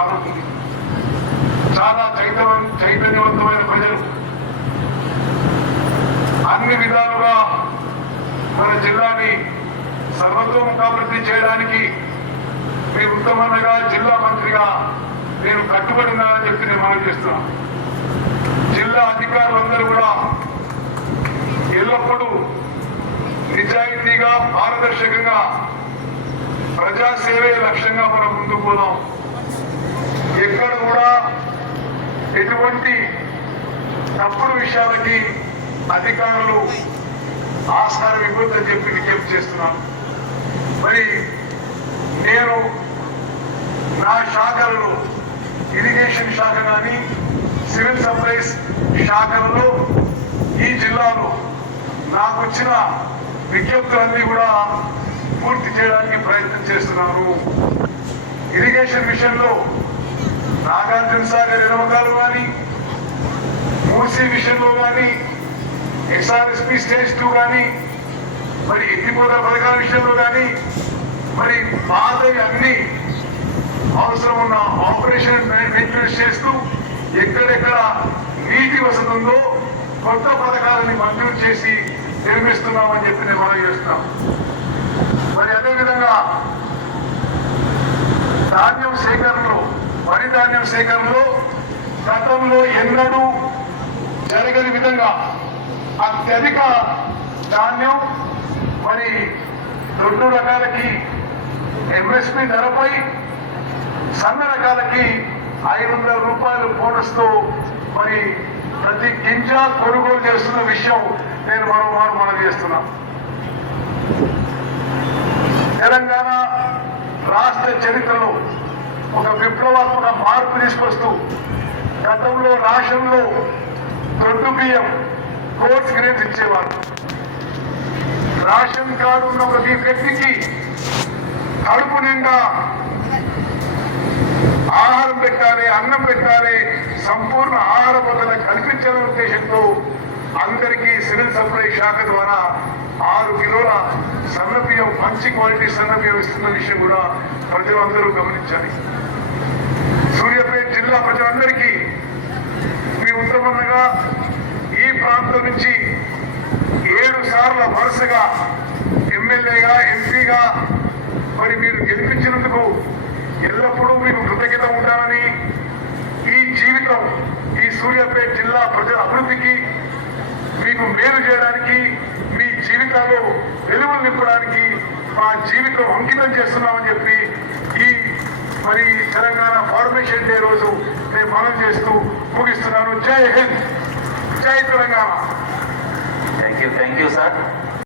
స్థానం ఉంది. చాలా చైతన్యవంతమైన ప్రజలు అన్ని విధాలుగా మన జిల్లాని సర్వతోముఖాభివృద్ధి చేయడానికి మీ ఉత్తమన్నగా జిల్లా మంత్రిగా నేను కట్టుబడినానని చెప్పి నేను మనం చేస్తున్నాను. జిల్లా అధికారులందరూ కూడా ఎల్లప్పుడూ నిజాయితీగా పారదర్శకంగా ప్రజాసేవే లక్ష్యంగా మనం ముందుకు పోదాం. ఎక్కడ కూడా ఎటువంటి తప్పుడు విషయాలకి అధికారులు ఆస్కారం ఇవ్వద్దని చెప్పి విజ్ఞప్తి చేస్తున్నాను. మరి నేను నా శాఖలలో ఇరిగేషన్ శాఖ కానీ సివిల్ సప్లైస్ శాఖలలో ఈ జిల్లాలో నాకు వచ్చిన విజ్ఞప్తులన్నీ కూడా పూర్తి చేయడానికి ప్రయత్నం చేస్తున్నాను. ఇరిగేషన్ విషయంలో నాగార్జున సాగర్ ఎడమకాలు కానీ మూసీ విషయంలో కానీ ఎస్ఆర్ఎస్పి స్టేజ్ 2 కానీ మరి ఎత్తిపోతల పథకాల విషయంలో కానీ మరి పాతవి అన్ని అవసరం ఉన్న ఆపరేషన్ మెయింటెనెన్స్ చేస్తూ ఎక్కడెక్కడ నీటి వసతి ఉందో కొత్త పథకాలని మంజూరు చేసి నిర్మిస్తున్నామని చెప్పి నేను మనం చేస్తున్నాం. మరి అదేవిధంగా ధాన్యం సేకరణలో వరి ధాన్యం సేకరణలో గతంలో ఎన్నడూ జరగని విధంగా అత్యధిక ధాన్యం మరి 2 రకాలకి ఎంఎస్పి ధరపై సన్న రకాలకి 500 రూపాయలు బోనస్తో మరి ప్రతి గింజ కొనుగోలు చేస్తున్న విషయం నేను మనం చేస్తున్నాం. తెలంగాణ రాష్ట్ర చరిత్రలో ఒక విప్లవాత్మక మార్పు తీసుకొస్తూ గతంలో రాష్ట్రంలో దొడ్డు బియ్యం కోర్స్ గ్రేడ్స్ ఇచ్చేవారు. రేషన్ కార్డు ఉన్న ప్రతి వ్యక్తికి కడుపు నిండా ఆహారం పెట్టాలి, అన్నం పెట్టాలి, సంపూర్ణ ఆహార భద్రత కల్పించాలనే ఉద్దేశంతో అందరికీ సివిల్ సప్లై శాఖ ద్వారా 6 కిలోల సన్నబియ్యం మంచి క్వాలిటీ సన్నబియ్యం ఇస్తున్న విషయం కూడా ప్రజలందరూ గమనించాలి. సూర్యాపేట జిల్లా ప్రజలందరికీ మీ ఉత్తమన్నగా ఈ ప్రాంతం నుంచి 7 సార్లు వరుసగా ఎమ్మెల్యేగా ఎంపీగా మరి మీరు గెలిపించినందుకు ఎల్లప్పుడూ మీకు కృతజ్ఞత ఉంటానని, ఈ జీవితం ఈ సూర్యాపేట జిల్లా ప్రజల అభివృద్ధికి మీకు మేలు చేయడానికి మీ జీవితాల్లో వెలుగులు నింపడానికి మా జీవితం అంకితం చేస్తున్నామని చెప్పి ఈ మరి తెలంగాణ ఫార్మేషన్ డే రోజు నేను మనం చేస్తూ ముగిస్తున్నాను. జై హింద్, జై తెలంగాణ. Thank you sir.